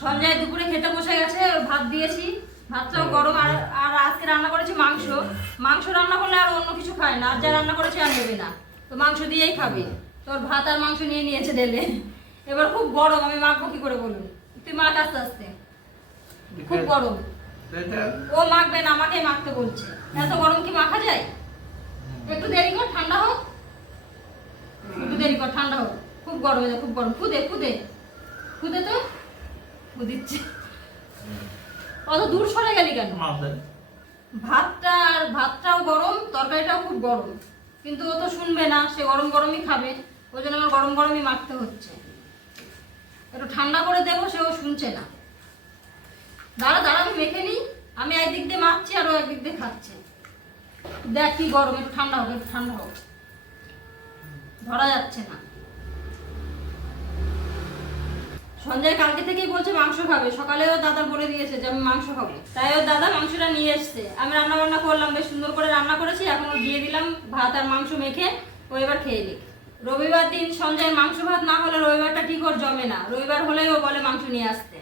সঞ্জয় দুপুরে খেতে বসে গেছে, ভাত দিয়েছি, ভাতটাও গরম। আর আর আজকে রান্না করেছি মাংস। মাংস রান্না করলে আর অন্য কিছু খায় না, আর যা রান্না করেছি আর নেবে না, তো মাংস দিয়েই খাবে। তোর ভাত আর মাংস নিয়ে নিয়েছে ঢেলে। এবার খুব গরম, আমি মাখবো কি করে বলুন? তুই মাখ আস্তে আস্তে, খুব গরম। ও মাখবে না, আমাকেই মাখতে বলছে। এত গরম কি মাখা যায়? একটু দেরি কর, ঠান্ডা হোক, একটু দেরি কর, ঠান্ডা হোক। খুব গরম, খুব গরম। খুদে খুদে খুদে তো দিচ্ছে। অত দূর সরে গেলি কেন? ভাতটাও গরম, তরকারিটাও খুব গরম, কিন্তু ও তো শুনবে না, সে গরম গরমই খাবে। ওই জন্য আমার গরম গরমই মাখতে হচ্ছে। একটু ঠান্ডা করে দেবো, সেও শুনছে না। দাঁড়া দাঁড়া, আমি মেখে নিই। আমি একদিক দিয়ে মাখছি আর ও একদিক দিয়ে খাচ্ছে। দেখ কি গরম, একটু ঠান্ডা হোক, একটু ঠান্ডা হোক, ধরা যাচ্ছে না। সঞ্জয় কালকে থেকেই বলছে মাংস খাবে, সকালেও দাদা বলে দিয়েছে যে আমি মাংস খাবো, তাই ও দাদা মাংসটা নিয়ে এসছে। আমি রান্না বান্না করলাম, বেশ সুন্দর করে রান্না করেছি, এখন দিয়ে দিলাম ভাত আর মাংস মেখে। ও এবার খেয়ে নিক। রবিবার দিন সঞ্জয় মাংস ভাত না হলে রবিবারটা ঠিক ওর জমে না, রবিবার হলেই ও বলে মাংস নিয়ে আসতে।